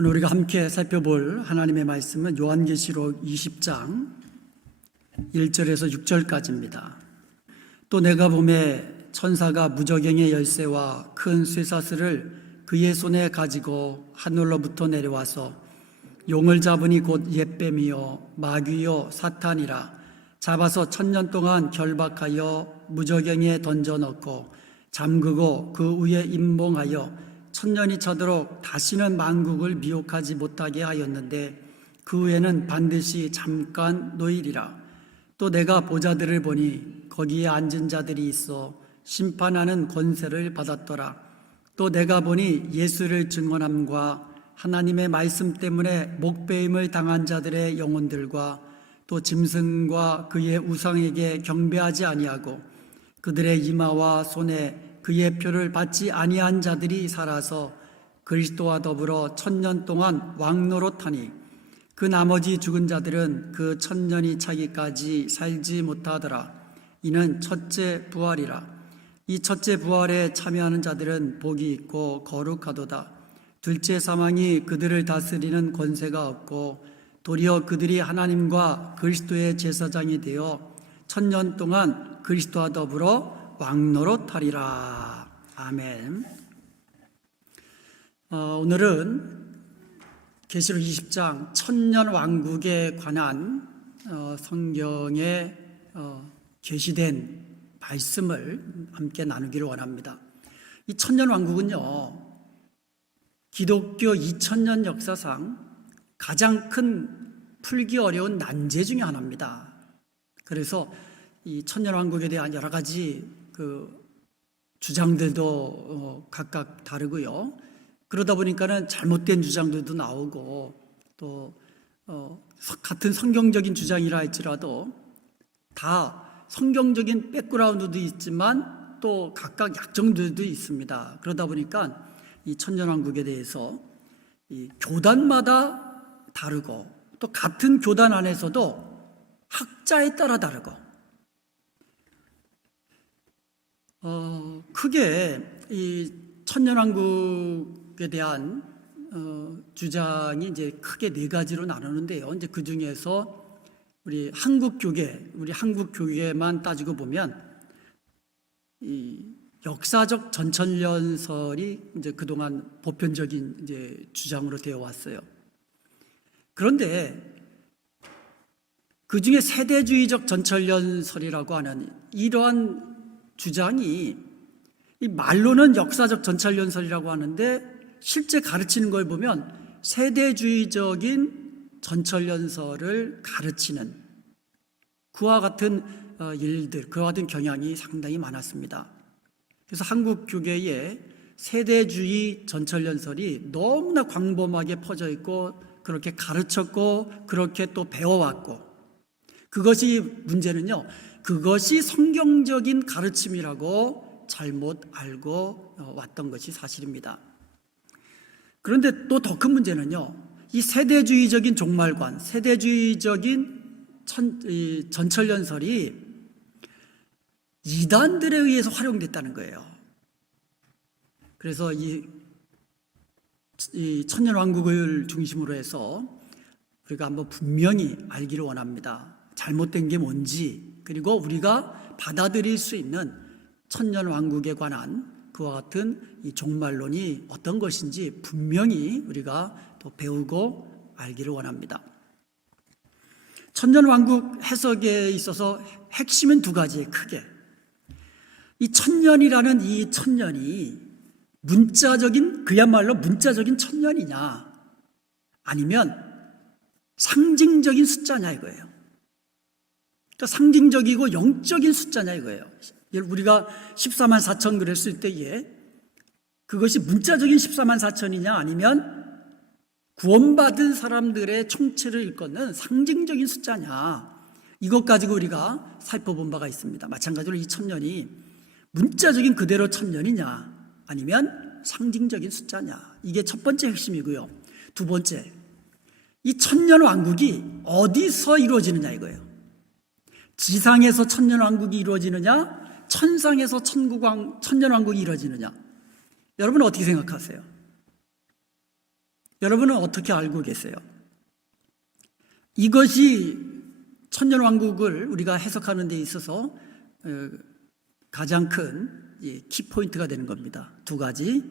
오늘 우리가 함께 살펴볼 하나님의 말씀은 요한계시록 20장 1절에서 6절까지입니다. 또 내가 보매 천사가 무저갱의 열쇠와 큰 쇠사슬을 그의 손에 가지고 하늘로부터 내려와서 용을 잡으니 곧 옛뱀이요 마귀요 사탄이라 잡아서 1000년 동안 결박하여 무저갱에 던져넣고 잠그고 그 위에 임봉하여 1000년이 차도록 다시는 만국을 미혹하지 못하게 하였는데 그 후에는 반드시 잠깐 노일이라. 또 내가 보좌들을 보니 거기에 앉은 자들이 있어 심판하는 권세를 받았더라. 또 내가 보니 예수를 증언함과 하나님의 말씀 때문에 목배임을 당한 자들의 영혼들과 또 짐승과 그의 우상에게 경배하지 아니하고 그들의 이마와 손에 그의 표를 받지 아니한 자들이 살아서 그리스도와 더불어 1000년 동안 왕노릇하니 그 나머지 죽은 자들은 그 1000년이 차기까지 살지 못하더라. 이는 첫째 부활이라. 이 첫째 부활에 참여하는 자들은 복이 있고 거룩하도다. 둘째 사망이 그들을 다스리는 권세가 없고 도리어 그들이 하나님과 그리스도의 제사장이 되어 1000년 동안 그리스도와 더불어 왕노릇하리라. 아멘. 오늘은 계시록 20장 천년 왕국에 관한 성경에 계시된 말씀을 함께 나누기를 원합니다. 이 천년 왕국은요, 기독교 2000년 역사상 가장 큰 풀기 어려운 난제 중에 하나입니다. 그래서 이 천년 왕국에 대한 여러 가지 주장들도 각각 다르고요. 그러다 보니까는 잘못된 주장들도 나오고 또 같은 성경적인 주장이라 할지라도 다 성경적인 백그라운드도 있지만 또 각각 약점들도 있습니다. 그러다 보니까 이 천년왕국에 대해서 이 교단마다 다르고 또 같은 교단 안에서도 학자에 따라 다르고 크게 이 천년왕국에 대한 주장이 이제 크게 네 가지로 나누는데요. 이제 그 중에서 우리 한국교계만 따지고 보면 이 역사적 전천년설이 이제 그동안 보편적인 이제 주장으로 되어 왔어요. 그런데 그 중에 세대주의적 전천년설이라고 하는 이러한 주장이 이 말로는 역사적 전천년설이라고 하는데 실제 가르치는 걸 보면 세대주의적인 전천년설을 가르치는 그와 같은 일들, 그와 같은 경향이 상당히 많았습니다. 그래서 한국 교계에 세대주의 전천년설이 너무나 광범하게 퍼져 있고 그렇게 가르쳤고 그렇게 또 배워왔고 그것이 문제는요, 그것이 성경적인 가르침이라고 잘못 알고 왔던 것이 사실입니다. 그런데 또 더 큰 문제는요, 이 세대주의적인 종말관, 세대주의적인 전천년설이 이단들에 의해서 활용됐다는 거예요. 그래서 이 천년왕국을 중심으로 해서 우리가 한번 분명히 알기를 원합니다. 잘못된 게 뭔지, 그리고 우리가 받아들일 수 있는 천년왕국에 관한 그와 같은 이 종말론이 어떤 것인지 분명히 우리가 또 배우고 알기를 원합니다. 천년왕국 해석에 있어서 핵심은 두 가지, 크게. 이 천년이라는 이 천년이 문자적인, 그야말로 문자적인 천년이냐, 아니면 상징적인 숫자냐 이거예요. 그러니까 상징적이고 영적인 숫자냐 이거예요. 우리가 14만 4천 그랬을 때에 그것이 문자적인 14만 4천이냐 아니면 구원받은 사람들의 총체를 일컫는 상징적인 숫자냐, 이것 가지고 우리가 살펴본 바가 있습니다. 마찬가지로 이 천년이 문자적인 그대로 천년이냐 아니면 상징적인 숫자냐, 이게 첫 번째 핵심이고요. 두 번째, 이 천년 왕국이 어디서 이루어지느냐 이거예요. 지상에서 천년 왕국이 이루어지느냐, 천상에서 천년 왕국이 이루어지느냐. 여러분 어떻게 생각하세요? 여러분은 어떻게 알고 계세요? 이것이 천년왕국을 우리가 해석하는 데 있어서 가장 큰 키포인트가 되는 겁니다. 두 가지.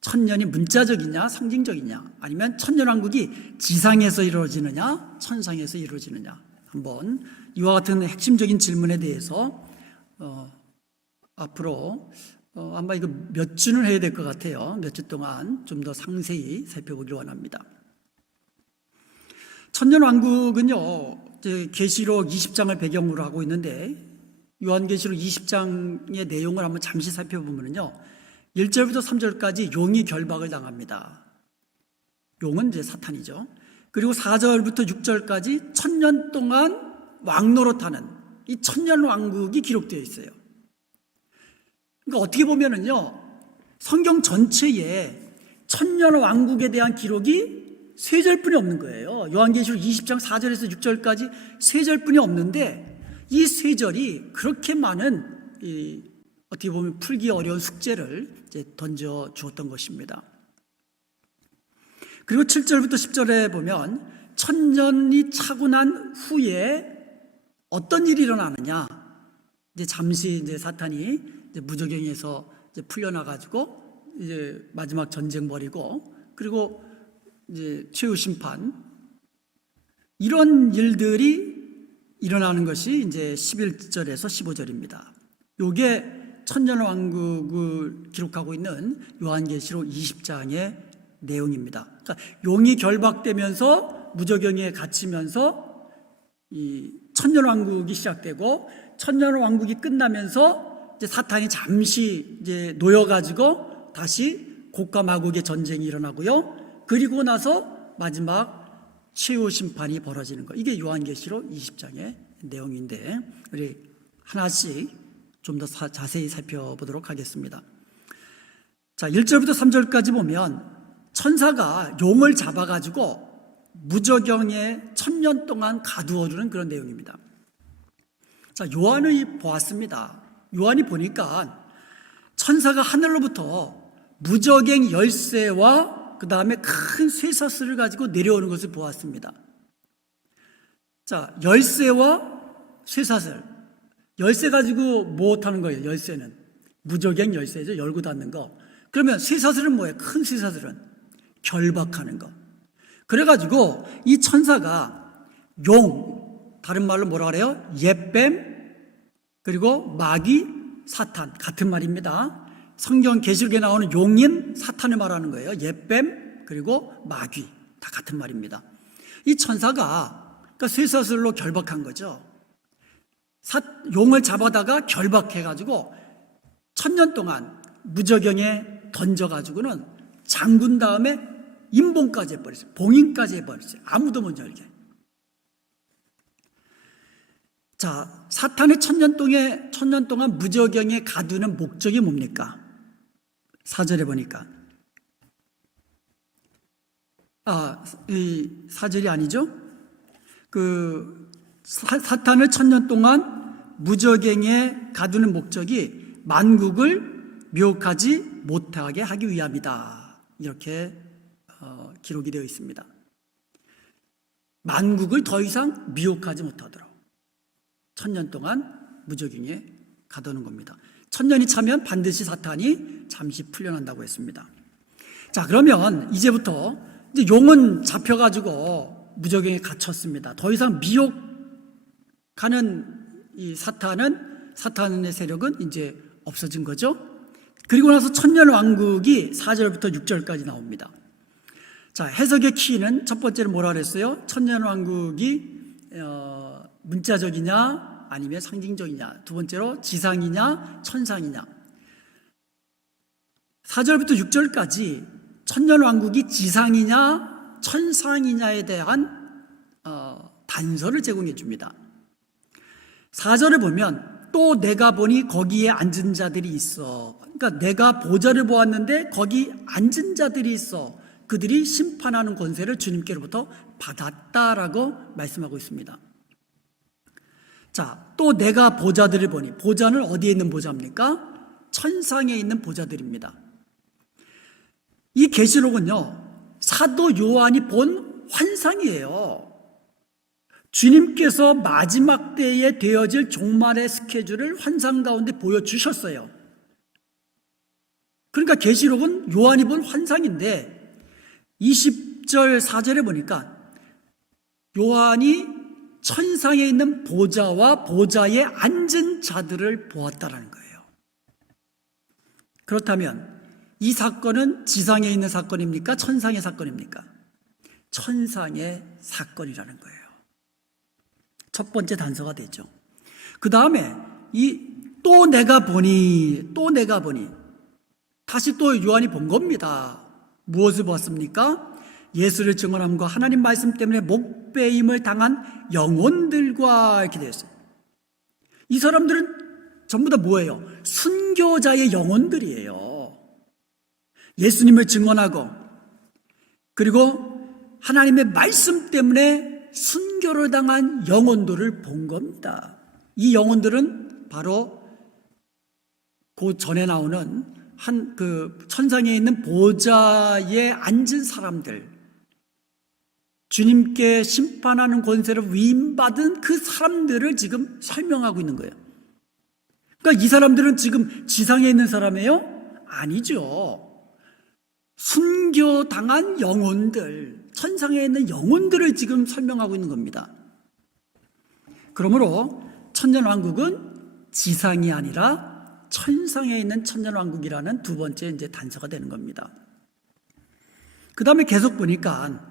천년이 문자적이냐 상징적이냐, 아니면 천년왕국이 지상에서 이루어지느냐 천상에서 이루어지느냐, 한번 이와 같은 핵심적인 질문에 대해서 앞으로 아마 이거 몇 주는 해야 될 것 같아요. 몇 주 동안 좀 더 상세히 살펴보길 원합니다. 천년왕국은요, 계시록 20장을 배경으로 하고 있는데, 요한계시록 20장의 내용을 한번 잠시 살펴보면요, 1절부터 3절까지 용이 결박을 당합니다. 용은 이제 사탄이죠. 그리고 4절부터 6절까지 1000년 동안 왕노릇하는 이 천년왕국이 기록되어 있어요. 그러니까 어떻게 보면은요, 성경 전체에 천년왕국에 대한 기록이 세 절뿐이 없는 거예요. 요한계시록 20장 4절에서 6절까지 세 절뿐이 없는데, 이 세 절이 그렇게 많은 어떻게 보면 풀기 어려운 숙제를 이제 던져 주었던 것입니다. 그리고 7절부터 10절에 보면 천년이 차고 난 후에 어떤 일이 일어나느냐, 이제 잠시 이제 사탄이 이제 무저갱에서 이제 풀려나가지고 이제 마지막 전쟁 벌이고, 그리고 이제 최후 심판, 이런 일들이 일어나는 것이 이제 11절에서 15절입니다. 요게 천년왕국을 기록하고 있는 요한계시록 20장의 내용입니다. 그러니까 용이 결박되면서 무저경에 갇히면서 이 천년왕국이 시작되고, 천년왕국이 끝나면서 이제 사탄이 잠시 이제 놓여가지고 다시 곡과 마곡의 전쟁이 일어나고요. 그리고 나서 마지막 최후 심판이 벌어지는 것. 이게 요한계시록 20장의 내용인데, 우리 하나씩 좀 더 자세히 살펴보도록 하겠습니다. 자, 1절부터 3절까지 보면 천사가 용을 잡아가지고 무저경에 1000년 동안 가두어두는 그런 내용입니다. 자, 요한이 보았습니다. 요한이 보니까 천사가 하늘로부터 무저갱 열쇠와 그 다음에 큰 쇠사슬을 가지고 내려오는 것을 보았습니다. 자, 열쇠와 쇠사슬. 열쇠 가지고 뭐 하는 거예요? 열쇠는 무저갱 열쇠죠. 열고 닫는 거. 그러면 쇠사슬은 뭐예요? 큰 쇠사슬은 결박하는 거. 그래가지고 이 천사가 용, 다른 말로 뭐라 그래요? 옛뱀, 그리고 마귀, 사탄, 같은 말입니다. 성경 계시록에 나오는 용인 사탄을 말하는 거예요. 옛뱀, 그리고 마귀, 다 같은 말입니다. 이 천사가 그러니까 쇠사슬로 결박한 거죠. 용을 잡아다가 결박해가지고 1000년 동안 무저경에 던져가지고는 잠근 다음에 임봉까지 해버렸어요. 봉인까지 해버렸어요. 아무도 못 열게. 자, 사탄의 1000년 동안 무저경에 가두는 목적이 뭡니까? 4절에 보니까. 이 4절이 아니죠? 사탄을 1000년 동안 무저갱에 가두는 목적이 만국을 미혹하지 못하게 하기 위함이다. 이렇게 기록이 되어 있습니다. 만국을 더 이상 미혹하지 못하도록 1000년 동안 무저갱에 가두는 겁니다. 1000년이 차면 반드시 사탄이 잠시 풀려난다고 했습니다. 자, 그러면 이제부터 이제 용은 잡혀가지고 무저갱에 갇혔습니다. 더 이상 미혹하는 이 사탄의 세력은 이제 없어진 거죠. 그리고 나서 천년왕국이 4절부터 6절까지 나옵니다. 자, 해석의 키는 첫 번째로 뭐라 그랬어요? 천년왕국이 문자적이냐 아니면 상징적이냐, 두 번째로 지상이냐 천상이냐. 4절부터 6절까지 천년왕국이 지상이냐 천상이냐에 대한 단서를 제공해 줍니다. 4절을 보면 또 내가 보니 거기에 앉은 자들이 있어. 그러니까 내가 보좌를 보았는데 거기 앉은 자들이 있어. 그들이 심판하는 권세를 주님께로부터 받았다라고 말씀하고 있습니다. 자, 또 내가 보좌들을 보니, 보좌는 어디에 있는 보좌입니까? 천상에 있는 보좌들입니다. 이 계시록은요, 사도 요한이 본 환상이에요. 주님께서 마지막 때에 되어질 종말의 스케줄을 환상 가운데 보여주셨어요. 그러니까 계시록은 요한이 본 환상인데 20절 4절에 보니까 요한이 천상에 있는 보좌와 보좌에 앉은 자들을 보았다라는 거예요. 그렇다면 이 사건은 지상에 있는 사건입니까? 천상의 사건입니까? 천상의 사건이라는 거예요. 첫 번째 단서가 되죠. 그 다음에 또 내가 보니 다시 또 요한이 본 겁니다. 무엇을 보았습니까? 예수를 증언함과 하나님 말씀 때문에 목배임을 당한 영혼들과 이렇게 되었어요. 이 사람들은 전부 다 뭐예요? 순교자의 영혼들이에요. 예수님을 증언하고 그리고 하나님의 말씀 때문에 순교를 당한 영혼들을 본 겁니다. 이 영혼들은 바로 그 전에 나오는 천상에 있는 보좌에 앉은 사람들, 주님께 심판하는 권세를 위임받은 그 사람들을 지금 설명하고 있는 거예요. 그러니까 이 사람들은 지금 지상에 있는 사람이에요? 아니죠. 순교당한 영혼들, 천상에 있는 영혼들을 지금 설명하고 있는 겁니다. 그러므로 천년왕국은 지상이 아니라 천상에 있는 천년왕국이라는 두 번째 이제 단서가 되는 겁니다. 그 다음에 계속 보니까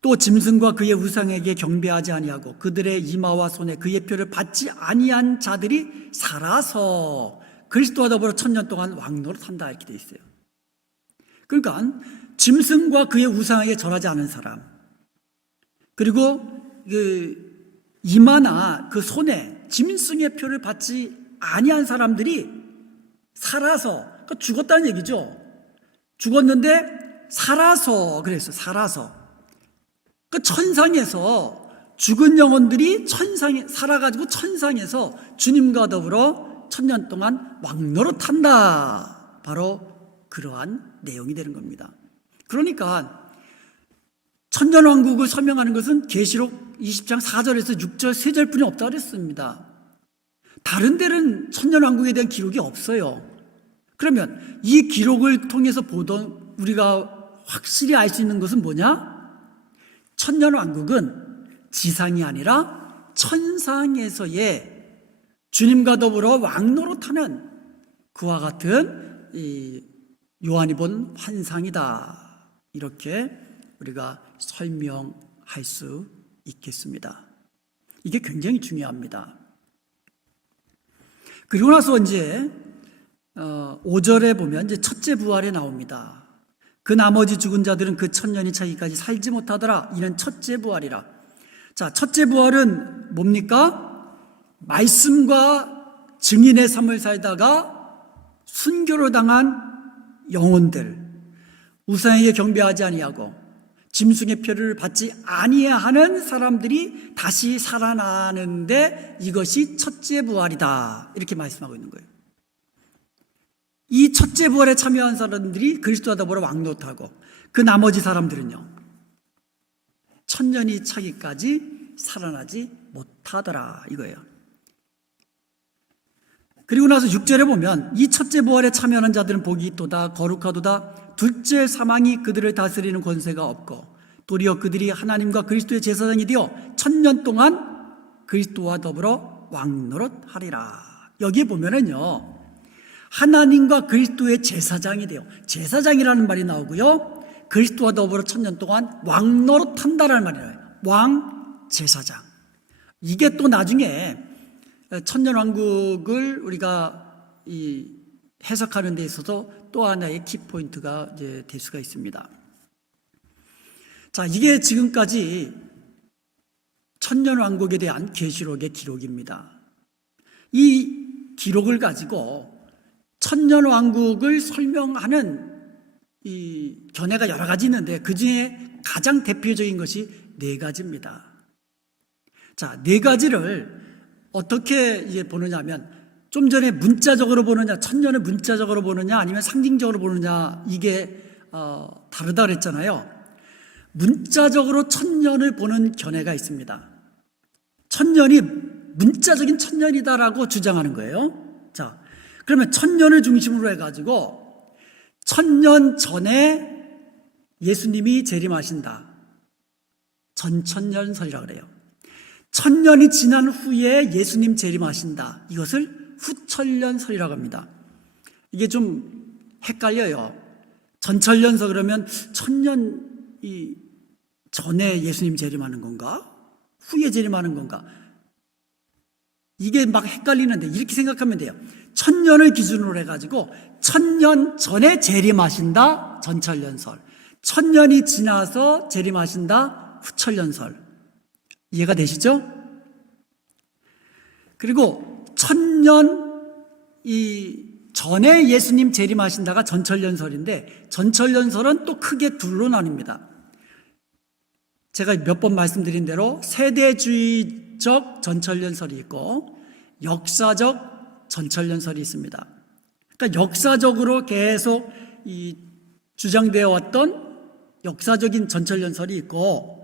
또 짐승과 그의 우상에게 경배하지 아니하고 그들의 이마와 손에 그의 표를 받지 아니한 자들이 살아서 그리스도와 더불어 천년 동안 왕노릇한다 이렇게 돼 있어요. 그러니까 짐승과 그의 우상에게 절하지 않은 사람, 그리고 그 이마나 그 손에 짐승의 표를 받지 아니한 사람들이 살아서, 그러니까 죽었다는 얘기죠. 죽었는데 살아서, 그래서 살아서 그 천상에서 죽은 영혼들이 살아가지고 천상에서 주님과 더불어 천년 동안 왕노릇한다. 바로 그러한 내용이 되는 겁니다. 그러니까 천년왕국을 설명하는 것은 계시록 20장 4절에서 6절 3절뿐이 없다 그랬습니다. 다른 데는 천년왕국에 대한 기록이 없어요. 그러면 이 기록을 통해서 보던 우리가 확실히 알 수 있는 것은 뭐냐? 천년왕국은 지상이 아니라 천상에서의 주님과 더불어 왕노릇하는 그와 같은 요한이 본 환상이다. 이렇게 우리가 설명할 수 있겠습니다. 이게 굉장히 중요합니다. 그리고 나서 이제 5절에 보면 이제 첫째 부활에 나옵니다. 그 나머지 죽은 자들은 그 천년이 차기까지 살지 못하더라. 이는 첫째 부활이라. 자, 첫째 부활은 뭡니까? 말씀과 증인의 삶을 살다가 순교를 당한 영혼들, 우상에게 경배하지 아니하고 짐승의 표를 받지 아니하는 사람들이 다시 살아나는데 이것이 첫째 부활이다. 이렇게 말씀하고 있는 거예요. 이 첫째 부활에 참여한 사람들이 그리스도와 더불어 왕노릇하고 그 나머지 사람들은요, 천년이 차기까지 살아나지 못하더라 이거예요. 그리고 나서 6절에 보면 이 첫째 부활에 참여하는 자들은 복이 있도다 거룩하도다 둘째 사망이 그들을 다스리는 권세가 없고 도리어 그들이 하나님과 그리스도의 제사장이 되어 천년 동안 그리스도와 더불어 왕노릇하리라. 여기에 보면은요, 하나님과 그리스도의 제사장이 돼요. 제사장이라는 말이 나오고요, 그리스도와 더불어 천년 동안 왕노릇한다라는 말이 나와요. 왕, 제사장. 이게 또 나중에 천년왕국을 우리가 해석하는 데 있어서 또 하나의 키포인트가 이제 될 수가 있습니다. 자, 이게 지금까지 천년왕국에 대한 계시록의 기록입니다. 이 기록을 가지고 천년왕국을 설명하는 이 견해가 여러 가지 있는데 그 중에 가장 대표적인 것이 4가지입니다. 자, 4가지를 어떻게 이제 보느냐면, 좀 전에 문자적으로 보느냐, 천년을 문자적으로 보느냐, 아니면 상징적으로 보느냐, 이게 다르다 그랬잖아요. 문자적으로 천년을 보는 견해가 있습니다. 천년이 문자적인 천년이다라고 주장하는 거예요. 자, 그러면 천년을 중심으로 해가지고 천년 전에 예수님이 재림하신다. 전천년설이라고 그래요. 천년이 지난 후에 예수님 재림하신다. 이것을 후천년설이라고 합니다. 이게 좀 헷갈려요. 전천년설 그러면 천년이 전에 예수님 재림하는 건가? 후에 재림하는 건가? 이게 막 헷갈리는데 이렇게 생각하면 돼요. 천년을 기준으로 해가지고 천년 전에 재림하신다. 전천년설. 천년이 지나서 재림하신다. 후천년설. 이해가 되시죠? 그리고 천년 전에 예수님 재림하신다가 전천년설인데 전천년설은 또 크게 둘로 나뉩니다. 제가 몇 번 말씀드린 대로 세대주의적 전천년설이 있고 역사적 전천년설이 있습니다. 그러니까 역사적으로 계속 주장되어 왔던 역사적인 전천년설이 있고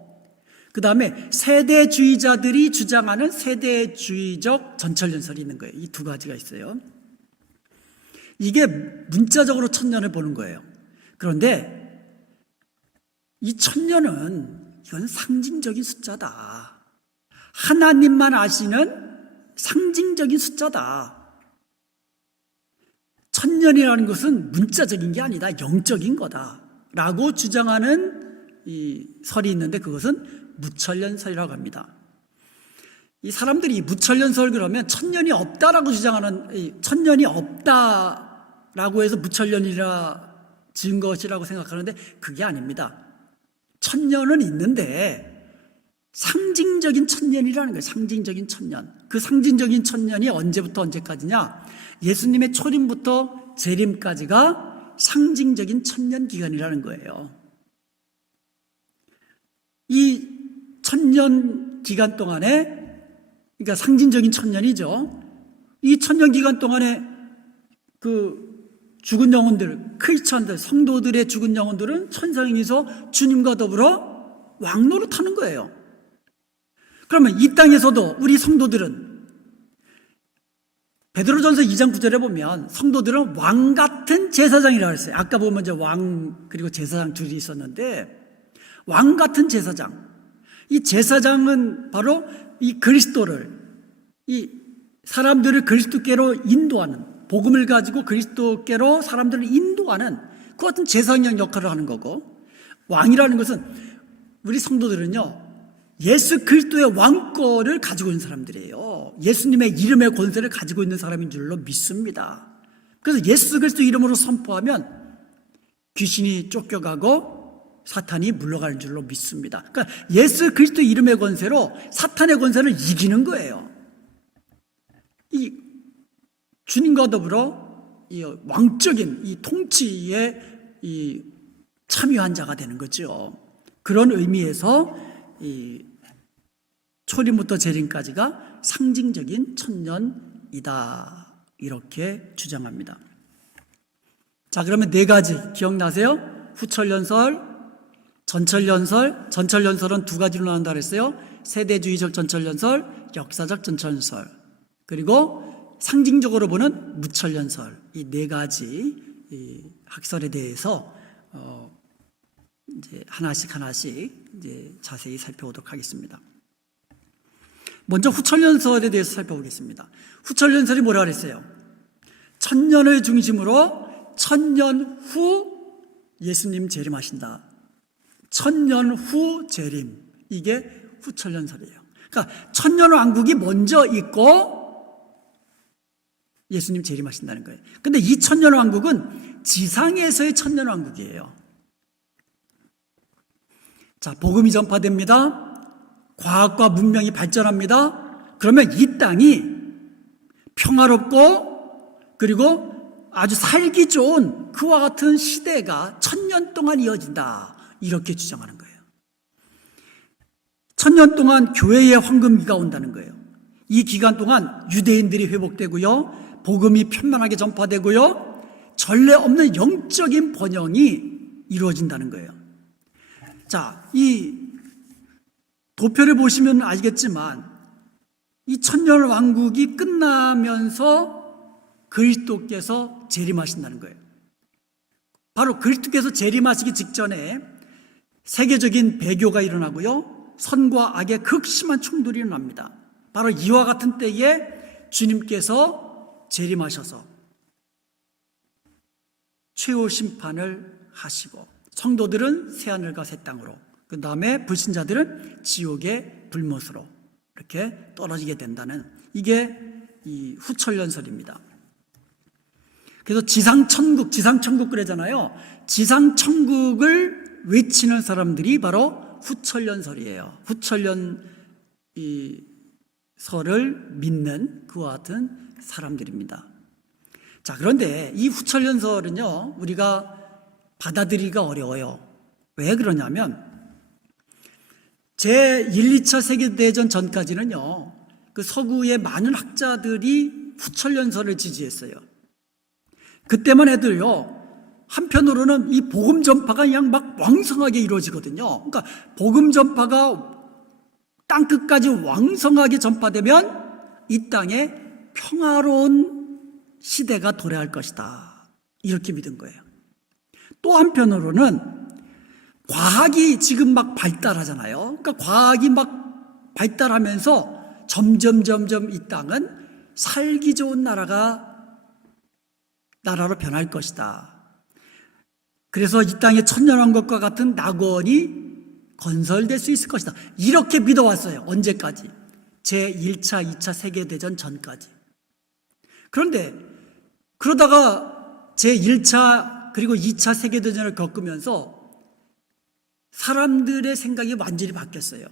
그 다음에 세대주의자들이 주장하는 세대주의적 전천년설이 있는 거예요. 이 두 가지가 있어요. 이게 문자적으로 천년을 보는 거예요. 그런데 이 천년은 이건 상징적인 숫자다. 하나님만 아시는 상징적인 숫자다. 천년이라는 것은 문자적인 게 아니다. 영적인 거다라고 주장하는 이 설이 있는데 그것은 무천년설이라고 합니다. 이 사람들이 무천년설 그러면 천년이 없다라고 주장하는 천년이 없다라고 해서 무천년이라 지은 것이라고 생각하는데 그게 아닙니다. 천년은 있는데 상징적인 천년이라는 거예요. 상징적인 천년. 그 상징적인 천년이 언제부터 언제까지냐? 예수님의 초림부터 재림까지가 상징적인 천년 기간이라는 거예요. 이 천년 기간 동안에, 그러니까 상징적인 천년이죠. 이 천년 기간 동안에 그 죽은 영혼들, 크리스천들, 성도들의 죽은 영혼들은 천상에서 주님과 더불어 왕노릇하는 거예요. 그러면 이 땅에서도 우리 성도들은 베드로전서 2장 9절에 보면 성도들은 왕 같은 제사장이라고 했어요. 아까 보면 이제 왕 그리고 제사장 둘이 있었는데 왕 같은 제사장. 이 제사장은 바로 이 그리스도를, 이 사람들을 그리스도께로 인도하는, 복음을 가지고 그리스도께로 사람들을 인도하는 그 같은 제사장 역할을 하는 거고, 왕이라는 것은 우리 성도들은요 예수 그리스도의 왕권을 가지고 있는 사람들이에요. 예수님의 이름의 권세를 가지고 있는 사람인 줄로 믿습니다. 그래서 예수 그리스도 이름으로 선포하면 귀신이 쫓겨가고 사탄이 물러가는 줄로 믿습니다. 그러니까 예수 그리스도 이름의 권세로 사탄의 권세를 이기는 거예요. 이 주님과 더불어 이 왕적인 이 통치에 이 참여한 자가 되는 거죠. 그런 의미에서 이 초림부터 재림까지가 상징적인 천년이다 이렇게 주장합니다. 자, 그러면 네 가지 기억나세요? 후천년설, 전천년설. 전천년설은 두 가지로 나눈다 그랬어요. 세대주의적 전천년설, 역사적 전천년설. 그리고 상징적으로 보는 무천년설. 이 네 가지 이 학설에 대해서 이제 하나씩 이제 자세히 살펴보도록 하겠습니다. 먼저 후천년설에 대해서 살펴보겠습니다. 후천년설이 뭐라 그랬어요? 천년을 중심으로 천년 후 예수님 재림하신다. 천년 후 재림. 이게 후천년설이에요. 그러니까 천년왕국이 먼저 있고 예수님 재림하신다는 거예요. 근데 이 천년왕국은 지상에서의 천년왕국이에요. 자, 복음이 전파됩니다. 과학과 문명이 발전합니다. 그러면 이 땅이 평화롭고 그리고 아주 살기 좋은 그와 같은 시대가 천년 동안 이어진다. 이렇게 주장하는 거예요. 천년 동안 교회의 황금기가 온다는 거예요. 이 기간 동안 유대인들이 회복되고요. 복음이 편만하게 전파되고요. 전례 없는 영적인 번영이 이루어진다는 거예요. 자, 이 도표를 보시면 알겠지만 이 천년왕국이 끝나면서 그리스도께서 재림하신다는 거예요. 바로 그리스도께서 재림하시기 직전에 세계적인 배교가 일어나고요, 선과 악의 극심한 충돌이 일어납니다. 바로 이와 같은 때에 주님께서 재림하셔서 최후 심판을 하시고 성도들은 새하늘과 새 땅으로, 그 다음에 불신자들은 지옥의 불못으로 이렇게 떨어지게 된다는, 이게 이 후천년설입니다. 그래서 지상천국 그러잖아요. 지상천국을 외치는 사람들이 바로 후천년설이에요. 후천년 이 설을 믿는 그와 같은 사람들입니다. 자, 그런데 이 후천년설은요, 우리가 받아들이기가 어려워요. 왜 그러냐면 제1, 2차 세계대전 전까지는요, 그 서구의 많은 학자들이 후천년설을 지지했어요. 그때만 해도요, 한편으로는 이 복음 전파가 그냥 막 왕성하게 이루어지거든요. 그러니까 복음 전파가 땅끝까지 왕성하게 전파되면 이 땅에 평화로운 시대가 도래할 것이다, 이렇게 믿은 거예요. 또 한편으로는 과학이 지금 막 발달하잖아요. 그러니까 과학이 막 발달하면서 점점 이 땅은 살기 좋은 나라로 변할 것이다. 그래서 이 땅에 천년왕국과 같은 낙원이 건설될 수 있을 것이다, 이렇게 믿어왔어요. 언제까지? 제1차, 2차 세계대전 전까지. 그런데 그러다가 제1차 그리고 2차 세계대전을 겪으면서 사람들의 생각이 완전히 바뀌었어요.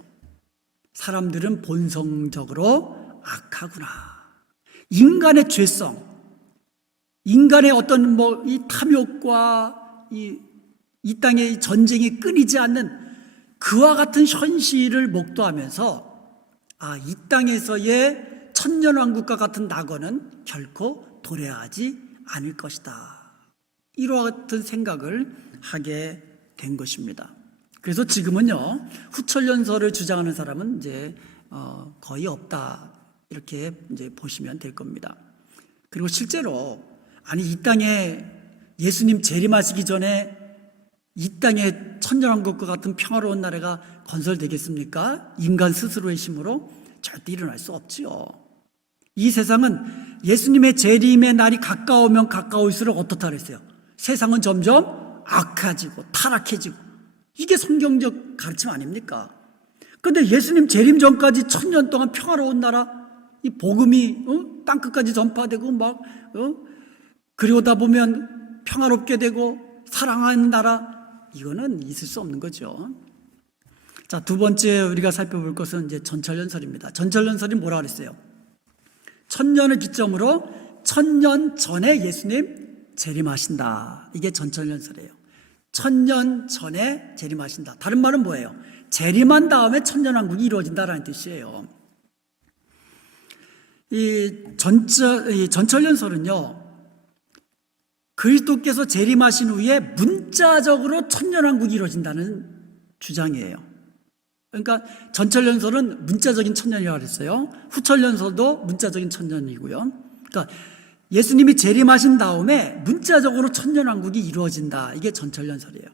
사람들은 본성적으로 악하구나. 인간의 죄성, 인간의 어떤 이 탐욕과 이 땅의 전쟁이 끊이지 않는 그와 같은 현실을 목도하면서, 이 땅에서의 천년왕국과 같은 낙원은 결코 도래하지 않을 것이다, 이와 같은 생각을 하게 된 것입니다. 그래서 지금은요, 후천년설을 주장하는 사람은 이제 거의 없다, 이렇게 이제 보시면 될 겁니다. 그리고 실제로 이 땅에 예수님 재림하시기 전에 이 땅에 천년왕국과 같은 평화로운 나라가 건설되겠습니까? 인간 스스로의 힘으로 절대 일어날 수 없지요. 이 세상은 예수님의 재림의 날이 가까우면 가까울수록 어떻다 그랬어요? 세상은 점점 악해지고 타락해지고, 이게 성경적 가르침 아닙니까? 그런데 예수님 재림 전까지 1000년 동안 평화로운 나라, 이 복음이 땅끝까지 전파되고 그러다 보면 평화롭게 되고 사랑하는 나라, 이거는 있을 수 없는 거죠. 자, 두 번째 우리가 살펴볼 것은 이제 전철연설입니다. 전철연설이 뭐라 그랬어요? 1000년을 기점으로 1000년 전에 예수님 재림하신다, 이게 전철연설이에요. 1000년 전에 재림하신다. 다른 말은 뭐예요? 재림한 다음에 천년왕국이 이루어진다라는 뜻이에요. 이 전철연설은요, 그리스도께서 재림하신 후에 문자적으로 천년왕국이 이루어진다는 주장이에요. 그러니까 전철연설은 문자적인 천년이라고 했어요. 후철연설도 문자적인 천년이고요. 그러니까 예수님이 재림하신 다음에 문자적으로 천년왕국이 이루어진다, 이게 전철연설이에요.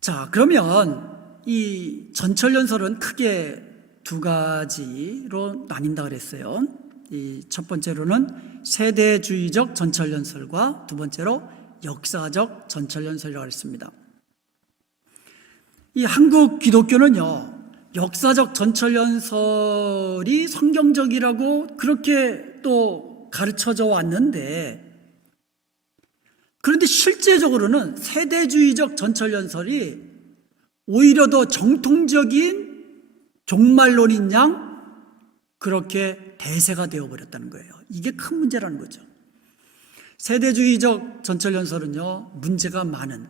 자, 그러면 이 전철연설은 크게 두 가지로 나뉜다 그랬어요. 이 첫 번째로는 세대주의적 전철연설과 두 번째로 역사적 전철연설이라고 했습니다. 이 한국 기독교는요, 역사적 전철연설이 성경적이라고 그렇게 또 가르쳐져 왔는데, 그런데 실제적으로는 세대주의적 전철연설이 오히려 더 정통적인 종말론인 양 그렇게 대세가 되어버렸다는 거예요. 이게 큰 문제라는 거죠. 세대주의적 전철연설은요, 문제가 많은,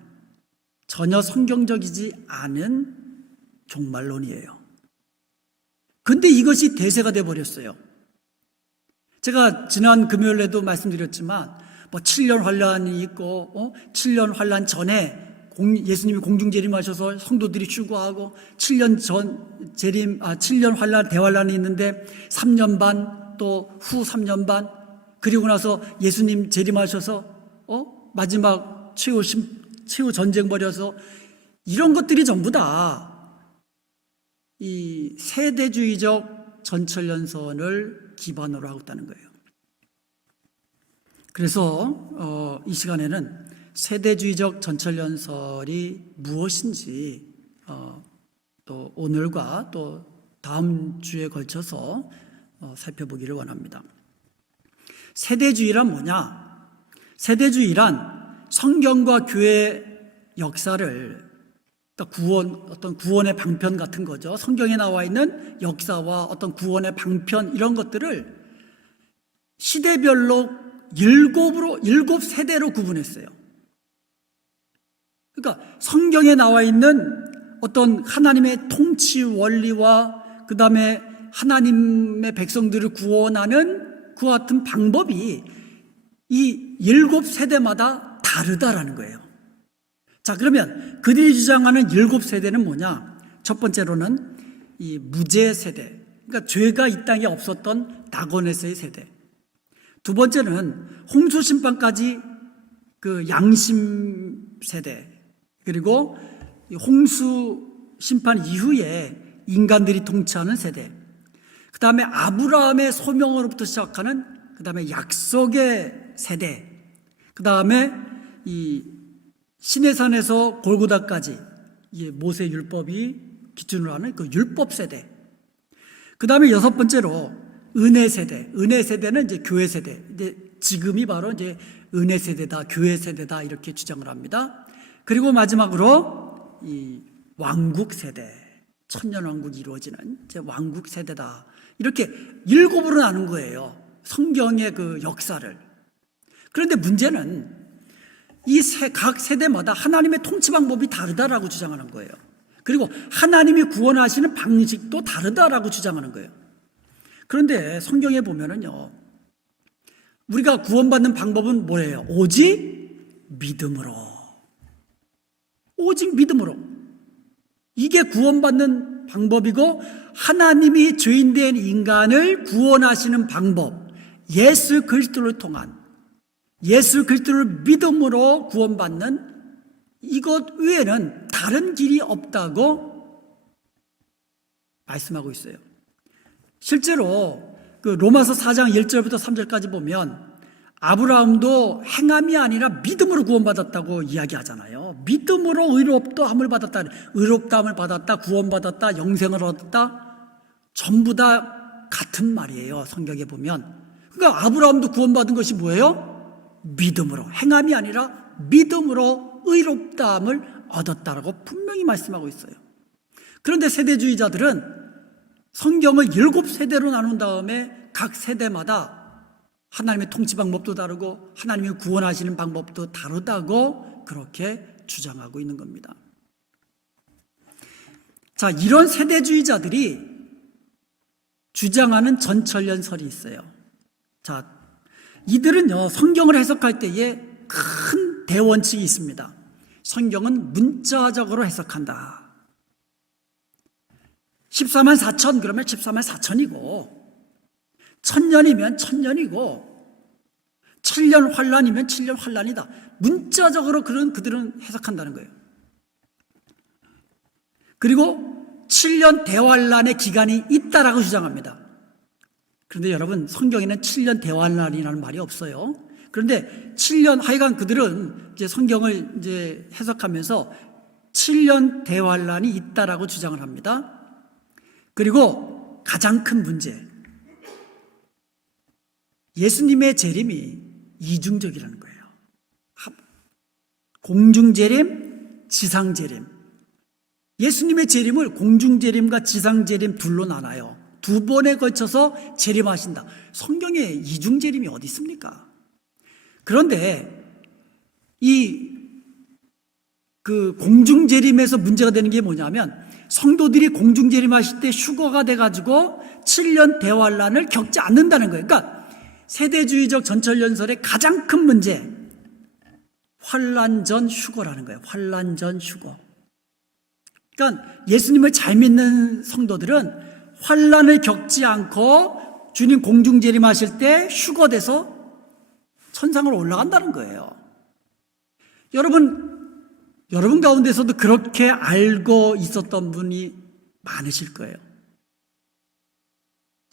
전혀 성경적이지 않은 종말론이에요. 근데 이것이 대세가 되어버렸어요. 제가 지난 금요일에도 말씀드렸지만 7년 환란이 있고 7년 환란 전에 예수님이 공중재림하셔서 성도들이 휴거하고 7년 환란 대환란이 있는데 3년 반 또 후 3년 반 그리고 나서 예수님 재림하셔서 마지막 최후 전쟁 벌여서 이런 것들이 전부 다 이 세대주의적 전철연선을 기반으로 하고 있다는 거예요. 그래서 이 시간에는 세대주의적 전철연설이 무엇인지 또 오늘과 또 다음 주에 걸쳐서 살펴보기를 원합니다. 세대주의란 뭐냐? 세대주의란 성경과 교회 역사를 어떤 구원의 방편 같은 거죠. 성경에 나와 있는 역사와 어떤 구원의 방편 이런 것들을 시대별로 7세대로 구분했어요. 그러니까 성경에 나와 있는 어떤 하나님의 통치 원리와 그 다음에 하나님의 백성들을 구원하는 그와 같은 방법이 이 7세대마다 다르다라는 거예요. 자, 그러면 그들이 주장하는 7세대는 뭐냐? 첫 번째로는 이 무죄 세대, 그러니까 죄가 이 땅에 없었던 낙원에서의 세대. 두 번째는 홍수 심판까지 그 양심 세대, 그리고 홍수 심판 이후에 인간들이 통치하는 세대. 그 다음에 아브라함의 소명으로부터 시작하는 그 다음에 약속의 세대. 그 다음에 이 시내산에서 골고다까지 모세 율법이 기준으로 하는 그 율법 세대. 그 다음에 6번째로 은혜 세대. 은혜 세대는 이제 교회 세대. 이제 지금이 바로 이제 은혜 세대다, 교회 세대다 이렇게 주장을 합니다. 그리고 마지막으로 이 왕국 세대. 천년 왕국이 이루어지는 이제 왕국 세대다. 이렇게 7으로 나눈 거예요. 성경의 그 역사를. 그런데 문제는 이 각 세대마다 하나님의 통치 방법이 다르다라고 주장하는 거예요. 그리고 하나님이 구원하시는 방식도 다르다라고 주장하는 거예요. 그런데 성경에 보면은요, 우리가 구원받는 방법은 뭐예요? 오직 믿음으로. 오직 믿음으로. 이게 구원받는 방법이고, 하나님이 죄인된 인간을 구원하시는 방법, 예수 그리스도를 통한, 예수 그리스도를 믿음으로 구원받는 이것 외에는 다른 길이 없다고 말씀하고 있어요. 실제로 그 로마서 4장 1절부터 3절까지 보면 아브라함도 행함이 아니라 믿음으로 구원받았다고 이야기하잖아요. 믿음으로 의롭다함을 받았다, 의롭다함을 받았다, 구원받았다, 영생을 얻었다, 전부 다 같은 말이에요. 성경에 보면. 그러니까 아브라함도 구원받은 것이 뭐예요? 믿음으로, 행함이 아니라 믿음으로 의롭다함을 얻었다라고 분명히 말씀하고 있어요. 그런데 세대주의자들은 성경을 7세대로 나눈 다음에 각 세대마다 하나님의 통치 방법도 다르고 하나님이 구원하시는 방법도 다르다고 그렇게 주장하고 있는 겁니다. 자, 이런 세대주의자들이 주장하는 전철연설이 있어요. 자, 이들은요, 성경을 해석할 때에 큰 대원칙이 있습니다. 성경은 문자적으로 해석한다. 14만 4천 그러면 14만 4천이고, 1000년이면 1000년이고, 7년 환란이면 7년 환란이다. 문자적으로 그들은 해석한다는 거예요. 그리고 7년 대환란의 기간이 있다라고 주장합니다. 그런데 여러분, 성경에는 7년 대환란이라는 말이 없어요. 그런데 7년, 하여간 그들은 이제 성경을 이제 해석하면서 7년 대환란이 있다라고 주장을 합니다. 그리고 가장 큰 문제, 예수님의 재림이 이중적이라는 거예요. 공중재림, 지상재림. 예수님의 재림을 공중재림과 지상재림 둘로 나눠요. 2번에 걸쳐서 재림하신다. 성경에 이중재림이 어디 있습니까? 그런데 그 공중재림에서 문제가 되는 게 뭐냐면, 성도들이 공중재림하실 때 휴거가 돼가지고 7년 대환란을 겪지 않는다는 거예요. 그러니까 세대주의적 전철연설의 가장 큰 문제, 환난 전 휴거라는 거예요. 환난 전 휴거. 그러니까 예수님을 잘 믿는 성도들은 환난을 겪지 않고 주님 공중 재림하실 때 휴거돼서 천상으로 올라간다는 거예요. 여러분 가운데서도 그렇게 알고 있었던 분이 많으실 거예요.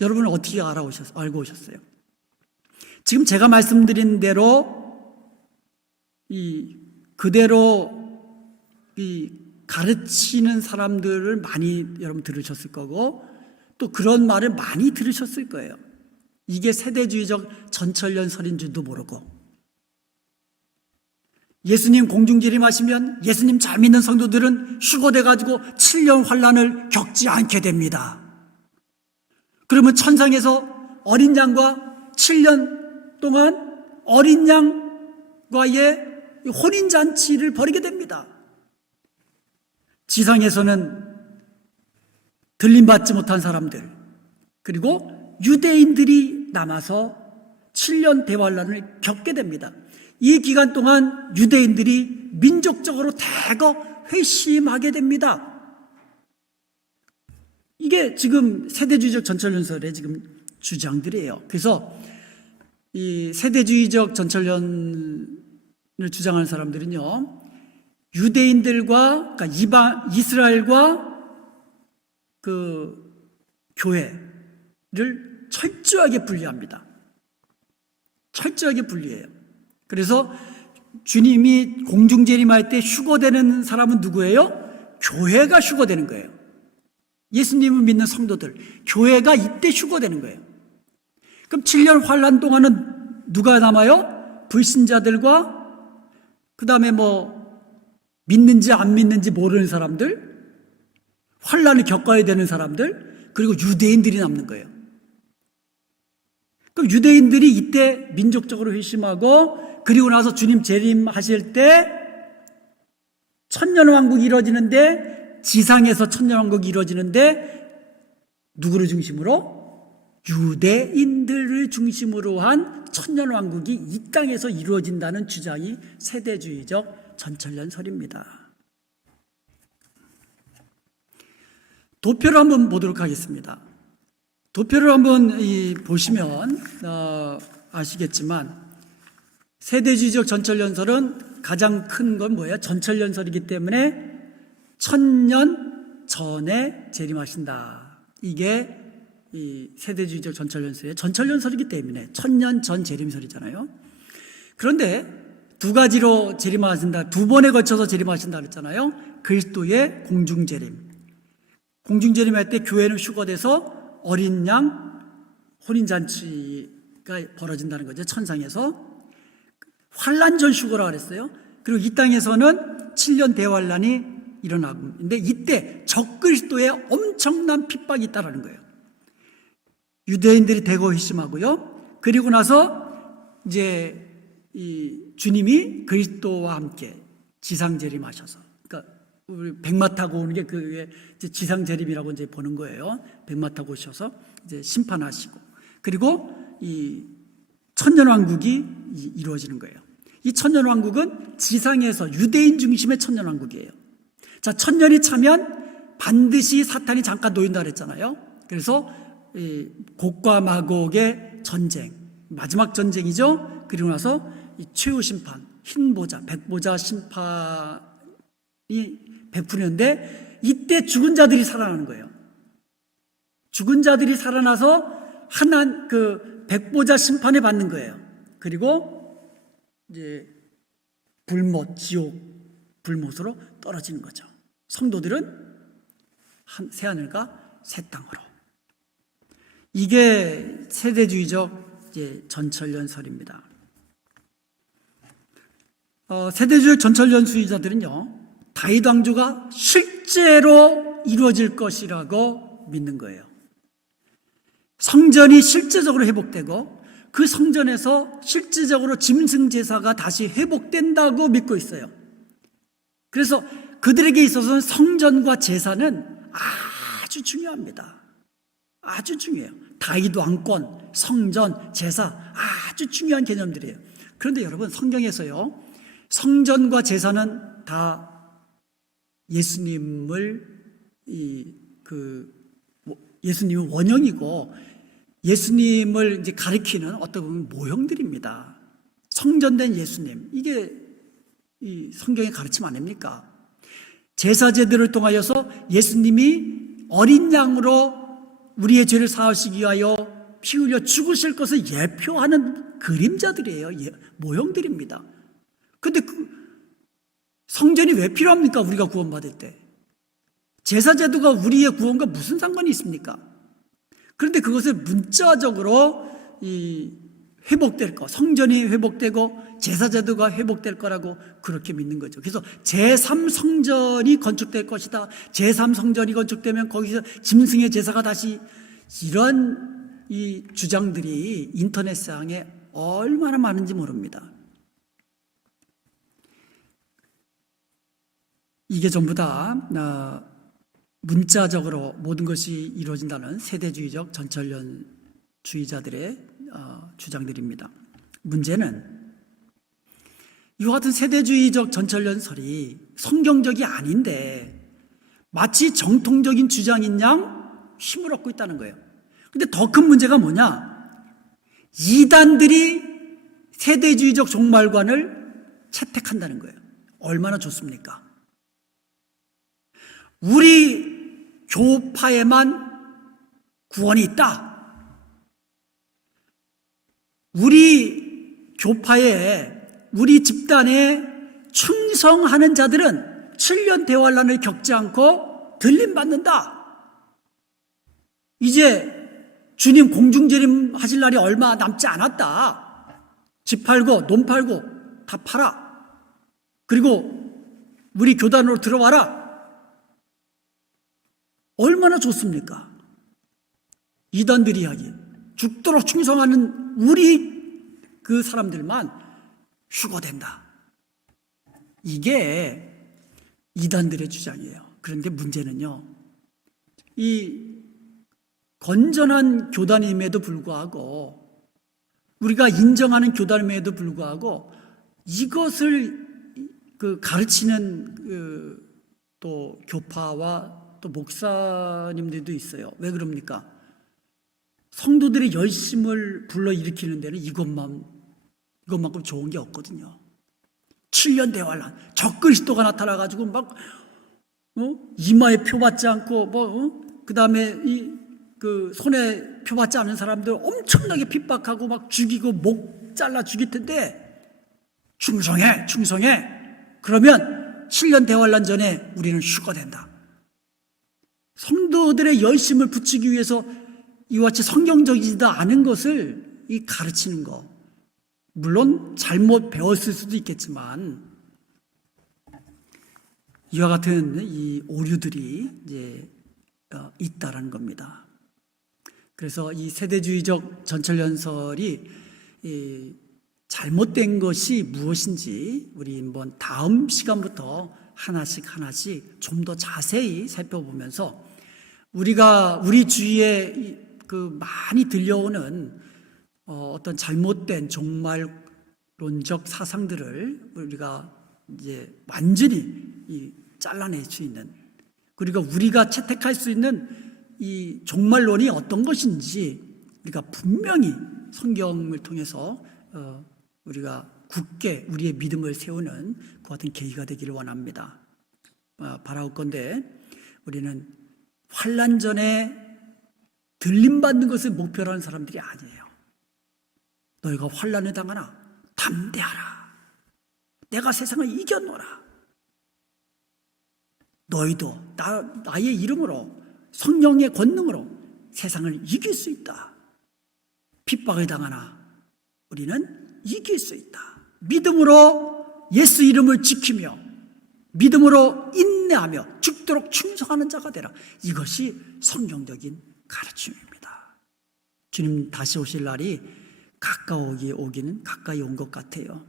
여러분은 어떻게 알고 오셨어요? 지금 제가 말씀드린 대로 그대로 가르치는 사람들을 많이 여러분 들으셨을 거고 또 그런 말을 많이 들으셨을 거예요. 이게 세대주의적 전철연설인 줄도 모르고 예수님 공중재림하시면 예수님 잘 믿는 성도들은 휴거돼가지고 7년 환난을 겪지 않게 됩니다. 그러면 천상에서 어린 양과 7년 동안 어린 양과의 혼인잔치를 벌이게 됩니다. 지상에서는 들림받지 못한 사람들 그리고 유대인들이 남아서 7년 대환란을 겪게 됩니다. 이 기간 동안 유대인들이 민족적으로 대거 회심하게 됩니다. 이게 지금 세대주의적 전철연설의 지금 주장들이에요. 그래서 이 세대주의적 전철연을 주장하는 사람들은요, 유대인들과 그러니까 이스라엘과 그 교회를 철저하게 분리합니다. 철저하게 분리해요. 그래서 주님이 공중재림할 때 휴거되는 사람은 누구예요? 교회가 휴거되는 거예요. 예수님을 믿는 성도들, 교회가 이때 휴거되는 거예요. 그럼 7년 환란 동안은 누가 남아요? 불신자들과 그 다음에 믿는지 안 믿는지 모르는 사람들, 환란을 겪어야 되는 사람들, 그리고 유대인들이 남는 거예요. 그럼 유대인들이 이때 민족적으로 회심하고 그리고 나서 주님 재림하실 때 천년왕국이 이루어지는데 지상에서 천년왕국이 이루어지는데 누구를 중심으로? 유대인들을 중심으로 한 천년왕국이 이 땅에서 이루어진다는 주장이 세대주의적 전철연설입니다. 도표를 한번 보도록 하겠습니다. 도표를 한번 보시면 아시겠지만 세대주의적 전철연설은 가장 큰 건 뭐예요? 전철연설이기 때문에 1000년 전에 재림하신다. 이게 이 세대주의적 전철연설의 전철연설이기 때문에 1000년 전 재림설이잖아요. 그런데 두 가지로 재림하신다, 두 번에 걸쳐서 재림하신다 그랬잖아요. 그리스도의 공중재림. 공중재림할 때 교회는 휴거돼서 어린 양 혼인잔치가 벌어진다는 거죠. 천상에서. 환란 전 휴거라 그랬어요. 그리고 이 땅에서는 7년 대환란이 일어나고 근데 이때 적그리스도의 엄청난 핍박이 있다라는 거예요. 유대인들이 대거 회심하고요. 그리고 나서 이제 이 주님이 그리스도와 함께 지상 재림하셔서, 그러니까 우리 백마 타고 오는 게 그게 지상 재림이라고 이제 보는 거예요. 백마 타고 오셔서 이제 심판하시고, 그리고 이 천년왕국이 이루어지는 거예요. 이 천년왕국은 지상에서 유대인 중심의 천년왕국이에요. 자, 천년이 차면 반드시 사탄이 잠깐 놓인다 그랬잖아요. 그래서 곡과 마곡의 전쟁, 마지막 전쟁이죠. 그리고 나서 이 최후 심판, 흰 보자, 백보자 심판이 베푸는데 이때 죽은 자들이 살아나는 거예요. 죽은 자들이 살아나서 그 백보자 심판을 받는 거예요. 그리고 이제 불못, 지옥 불못으로 떨어지는 거죠. 성도들은 새하늘과 새 땅으로. 이게 세대주의적 이제 전철연설입니다. 세대주의적 전철연수이자들은요, 다윗 왕조가 실제로 이루어질 것이라고 믿는 거예요. 성전이 실제적으로 회복되고 그 성전에서 실질적으로 짐승 제사가 다시 회복된다고 믿고 있어요. 그래서 그들에게 있어서는 성전과 제사는 아주 중요합니다. 아주 중요해요. 다윗 왕권, 성전, 제사 아주 중요한 개념들이에요. 그런데 여러분 성경에서요, 성전과 제사는 다 예수님을 예수님의 원형이고 예수님을 이제 가리키는 어떻게 보면 모형들입니다. 성전된 예수님, 이게 이 성경의 가르침 아닙니까? 제사 제도를 통하여서 예수님이 어린 양으로 우리의 죄를 사하시기 위하여 피 흘려 죽으실 것을 예표하는 그림자들이에요. 모형들입니다. 근데 성전이 왜 필요합니까? 우리가 구원받을 때. 제사 제도가 우리의 구원과 무슨 상관이 있습니까? 그런데 그것을 문자적으로 회복될 거, 성전이 회복되고 제사 제도가 회복될 거라고 그렇게 믿는 거죠. 그래서 제3성전이 건축될 것이다. 제3성전이 건축되면 거기서 짐승의 제사가 다시, 이런 이 주장들이 인터넷상에 얼마나 많은지 모릅니다. 이게 전부 다 문자적으로 모든 것이 이루어진다는 세대주의적 전철련주의자들의 주장들입니다. 문제는 이와 같은 세대주의적 전철련설이 성경적이 아닌데 마치 정통적인 주장인 양 힘을 얻고 있다는 거예요. 근데 더 큰 문제가 뭐냐? 이단들이 세대주의적 종말관을 채택한다는 거예요. 얼마나 좋습니까? 우리 교파에만 구원이 있다. 우리 교파에, 우리 집단에 충성하는 자들은 7년 대환란을 겪지 않고 들림받는다. 이제 주님 공중재림 하실 날이 얼마 남지 않았다. 집 팔고 논 팔고 다 팔아. 그리고 우리 교단으로 들어와라. 얼마나 좋습니까? 이단들이 하기 죽도록 충성하는 우리 그 사람들만 휴거된다. 이게 이단들의 주장이에요. 그런데 문제는요, 이 건전한 교단임에도 불구하고, 우리가 인정하는 교단임에도 불구하고 이것을 가르치는 또 교파와 또 목사님들도 있어요. 왜 그럽니까? 성도들의 열심을 불러일으키는 데는 이것만큼 좋은 게 없거든요. 7년 대환란, 적그리스도가 나타나가지고 막 이마에 표 받지 않고 그 다음에 손에 표 받지 않은 사람들 엄청나게 핍박하고 막 죽이고 목 잘라 죽일 텐데 충성해. 그러면 7년 대환란 전에 우리는 휴거된다. 성도들의 열심을 붙이기 위해서 이와 같이 성경적이지도 않은 것을 가르치는 거, 물론 잘못 배웠을 수도 있겠지만 이와 같은 이 오류들이 이제 있다라는 겁니다. 그래서 이 세대주의적 전철연설이 잘못된 것이 무엇인지 우리 한번 다음 시간부터 하나씩 좀 더 자세히 살펴보면서 우리 주위에 많이 들려오는 어떤 잘못된 종말론적 사상들을 우리가 이제 완전히 잘라낼 수 있는, 그리고 우리가 채택할 수 있는 이 종말론이 어떤 것인지 우리가 분명히 성경을 통해서 우리가 굳게 우리의 믿음을 세우는 그 같은 계기가 되기를 원합니다. 바라옵건대 우리는 환난 전에 들림받는 것을 목표로 하는 사람들이 아니에요. 너희가 환난을 당하나 담대하라. 내가 세상을 이겨노라. 너희도 나의 이름으로, 성령의 권능으로 세상을 이길 수 있다. 핍박을 당하나 우리는 이길 수 있다. 믿음으로 예수 이름을 지키며 믿음으로 인내하며 죽도록 충성하는 자가 되라. 이것이 성경적인 가르침입니다. 주님 다시 오실 날이 오기는 가까이 온 것 같아요.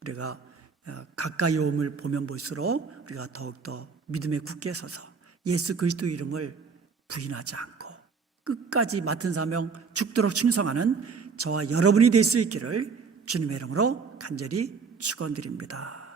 우리가 가까이 om을 보면 볼수록 우리가 더욱더 믿음에 굳게 서서 예수 그리스도 이름을 부인하지 않고 끝까지 맡은 사명 죽도록 충성하는 저와 여러분이 될 수 있기를 주님의 이름으로 간절히 축원드립니다.